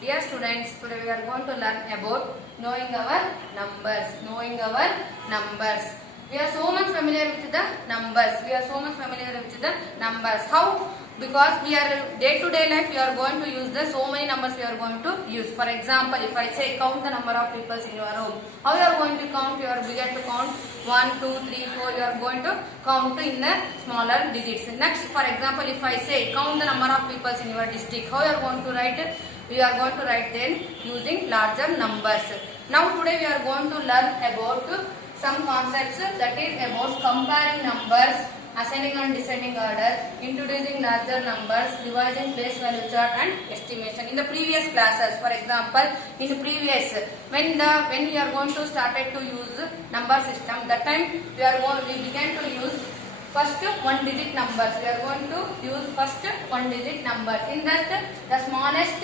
Dear students, today we are going to learn about knowing our numbers. Knowing our numbers. We are so much familiar with the numbers. We are so much familiar with the numbers. How? Because we are day to day life, we are going to use the so many numbers we are going to use. For example, if I say count the number of people in your home, how you are going to count? You are began to count 1, 2, 3, 4. You are going to count in the smaller digits. Next, for example, if I say count the number of people in your district, how you are going to write? We are going to write them using larger numbers. Now today we are going to learn about some concepts, that is about comparing numbers, ascending and descending order, introducing larger numbers, devising place value chart and estimation. In the previous classes, for example, in the previous, when we are going to started to use number system, that time we began to use first one digit numbers. We are going to use first one digit numbers. In that, the smallest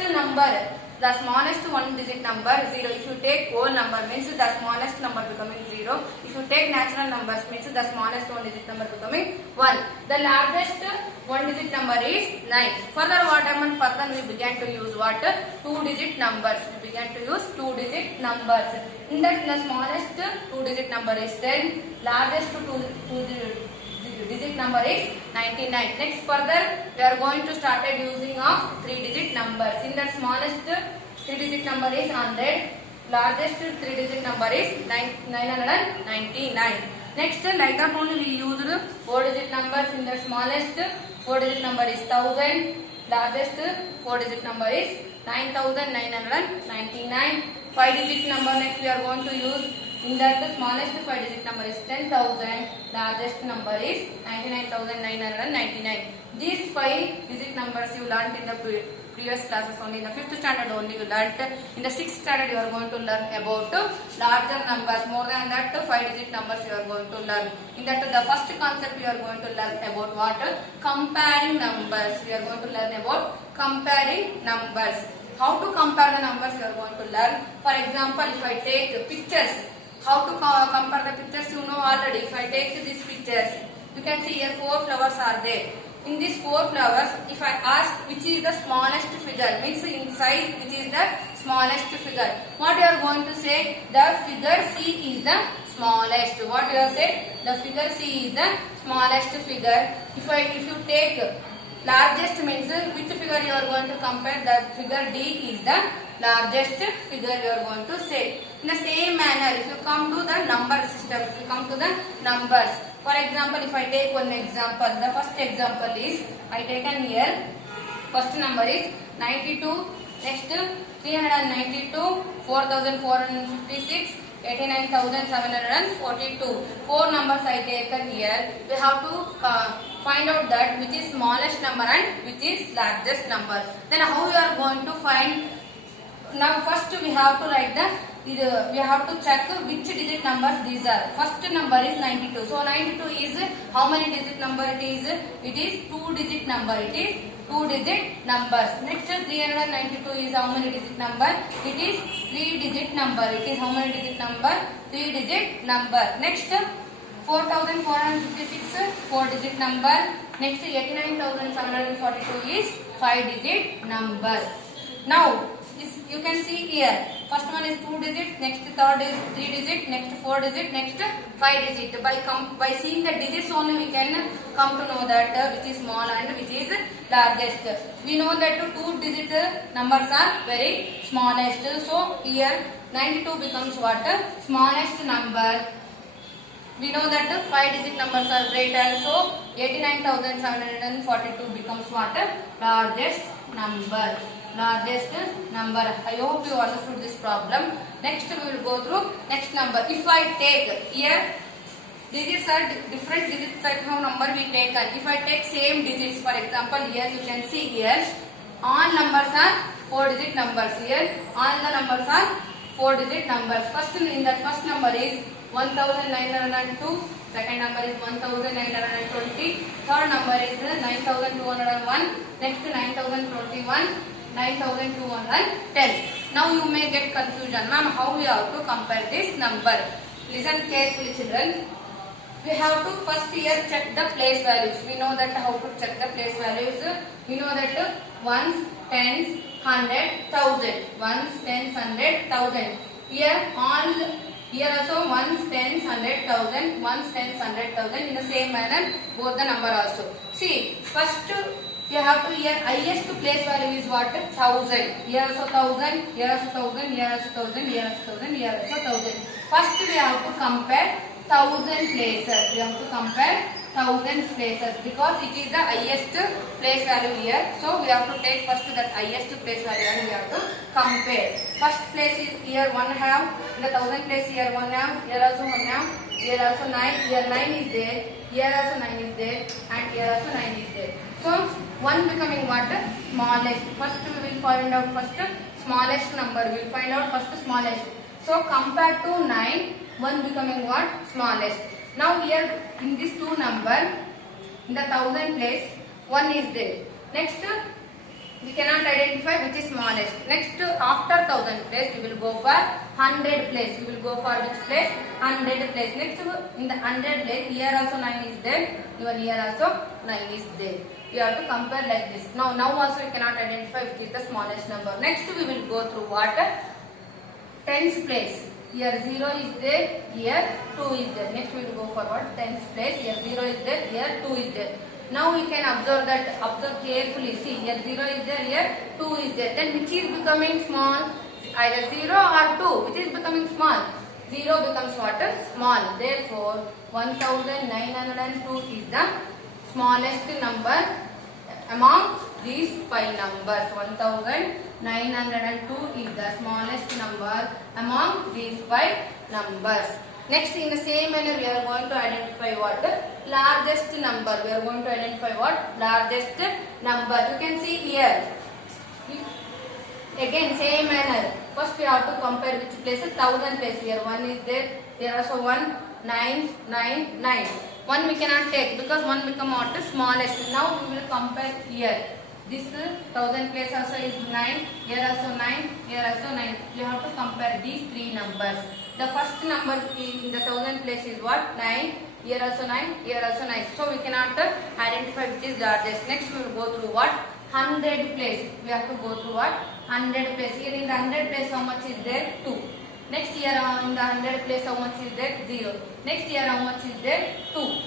one digit number 0. If you take whole number, means the smallest number becoming 0. If you take natural numbers, means the smallest one digit number becoming 1. The largest one digit number is 9. Further what happened? Further we began to use what? 2 digit numbers. We began to use 2 digit numbers. In that, the smallest 2 digit number is 10. Largest 2 digit number is 99. Next, further we are going to start using of 3 digit numbers. In that, smallest 3 digit number is 100. Largest 3 digit number is 999. Next, like that only we used 4 digit numbers. In the smallest 4 digit number is 1000. Largest 4 digit number is 9999. 5 digit number next we are going to use. In that, the smallest 5 digit number is 10,000. Largest number is 99,999. These 5 digit numbers you learnt in the previous classes only. In the 5th standard only you learnt. In the 6th standard you are going to learn about larger numbers. More than that, 5 digit numbers you are going to learn. In that, the first concept you are going to learn about what? Comparing numbers. We are going to learn about comparing numbers. How to compare the numbers you are going to learn. For example, if I take pictures, how to compare the pictures you know already. If I take these pictures, you can see here 4 flowers are there. In these 4 flowers, if I ask which is the smallest figure, means in size which is the smallest figure, what you are going to say? The figure C is the smallest. What you are saying? The figure C is the smallest figure. If you take largest, means which figure you are going to compare? The figure D is the largest figure you are going to say. In the same manner, if you come to the number system, if you come to the numbers, for example, if I take one example, the first example is I taken here. First number is 92, next 392, 4456, 89,742. 4 numbers I taken here. We have to find out that which is smallest number and which is largest number. Then how you are going to find? Now first we have to write we have to check which digit numbers these are. First number is 92. So 92 is how many digit number it is? It is 2 digit number. It is 2 digit numbers. Next 392 is how many digit number? It is 3 digit number. It is how many digit number? 3 digit number. Next 4456 4 digit number. Next 89,742 is 5 digit number. Now you can see here, first one is 2 digit, next third is 3 digit, next 4 digit, next 5 digit. By seeing the digits only we can come to know that which is small and which is largest. We know that 2 digit numbers are very smallest. So here 92 becomes what? Smallest number. We know that 5 digit numbers are greater. So 89,742 becomes what? Largest number. Largest number. I hope you understood this problem. Next we will go through next number. If I take here, digits are different digit type of number we take. If I take same digits, for example, here you can see here all numbers are 4 digit numbers. Here all the numbers are 4 digit numbers. First in that first number is 1902. Second number is 1920. Third number is 9201. Next 9021. 9210. Now you may get confusion, ma'am, how we have to compare this number. Listen carefully, children. We have to first here check the place values. We know that how to check the place values. We know that ones, tens, hundred, thousand. Ones, tens, hundred, thousand. Here also ones, tens, hundred, thousand. Ones, tens, hundred, thousand. In the same manner, both the number also. See, first you have to here highest place value is what? 1000. Here also 1000. Here also 1000. Here also 1000. Here also 1000. Here also 1000. First we have to compare 1000 places. We have to compare 1000 places because it is the highest place value here. So we have to take first that highest place value and we have to compare. First place is here 1 half. In the 1000 place here 1 half. Here also 1 half. Here also 9. Here 9 is there. Here also 9 is there. And here also 9 is there. So 1 becoming what? Smallest. First we will find out first smallest number. We will find out first smallest. So compared to 9, 1 becoming what? Smallest. Now here in this two number, in the 1000 place, 1 is there. Next we cannot identify which is smallest. Next after 1000 place we will go for 100 place. We will go for which place? 100 place. Next in the 100 place, here also 9 is there. Even here also 9 is there. We have to compare like this. Now also we cannot identify which is the smallest number. Next we will go through what? Tens place. Here 0 is there, here 2 is there. Next we will go for what? Tens place. Here 0 is there, here 2 is there. Now we can observe carefully. See, here 0 is there, here 2 is there. Then which is becoming small? Either 0 or 2. Which is becoming small? 0 becomes what? Small. Therefore, 1902 is the smallest number among these 5 numbers. 1902 is the smallest number among these 5 numbers. Next, in the same manner, we are going to identify what? Largest number. We are going to identify what? Largest number. You can see here. Again, same manner. First, we have to compare which places. 1000 place. Here 1 is there. Here also 1, 9, 9, 9. 1 we cannot take because 1 become what? Smallest. Now we will compare here. This 1000 place also is 9. Here also 9. Here also 9. You have to compare these 3 numbers. The first number in the 1000 place is what? 9. Here also 9. Here also 9. So we cannot identify which is largest. Next we will go through what? 100 place. We have to go through what? 100 place. Here in the 100 place how much is there? 2. Next here in the 100 place how much is there? 0. Next here how much is there? 2.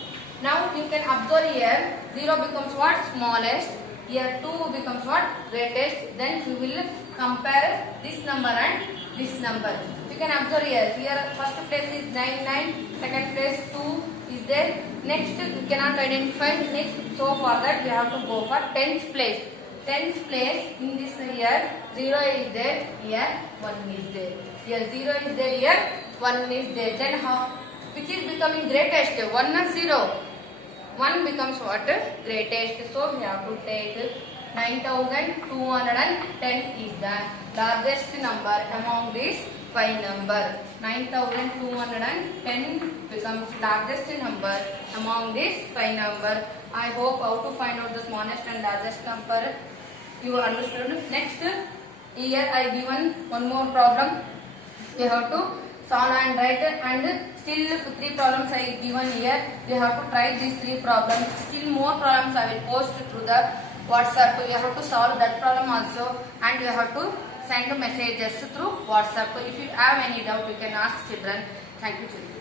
Now you can observe here 0 becomes what? Smallest. Here 2 becomes what? Greatest. Then we will compare this number and this number. You can observe here. Here first place is 9, 9. Second place 2 is there. Next you cannot identify. Next, so for that we have to go for 10th place. 10th place in this here 0 is there. Here 1 is there. Here 0 is there. Here 1 is there. Then how? Which is becoming greatest? 1 or 0? 1 becomes what? Greatest. So we have to take 9210 is the largest number among these 5 numbers. 9210 becomes largest number among these 5 numbers. I hope how to find out the smallest and largest number you understood. Next, here I given one more problem. You have to solve and write, and still 3 problems I given here. You have to try these 3 problems. Still more problems I will post through the WhatsApp. You have to solve that problem also, and you have to send messages through WhatsApp. If you have any doubt, you can ask children. Thank you, children.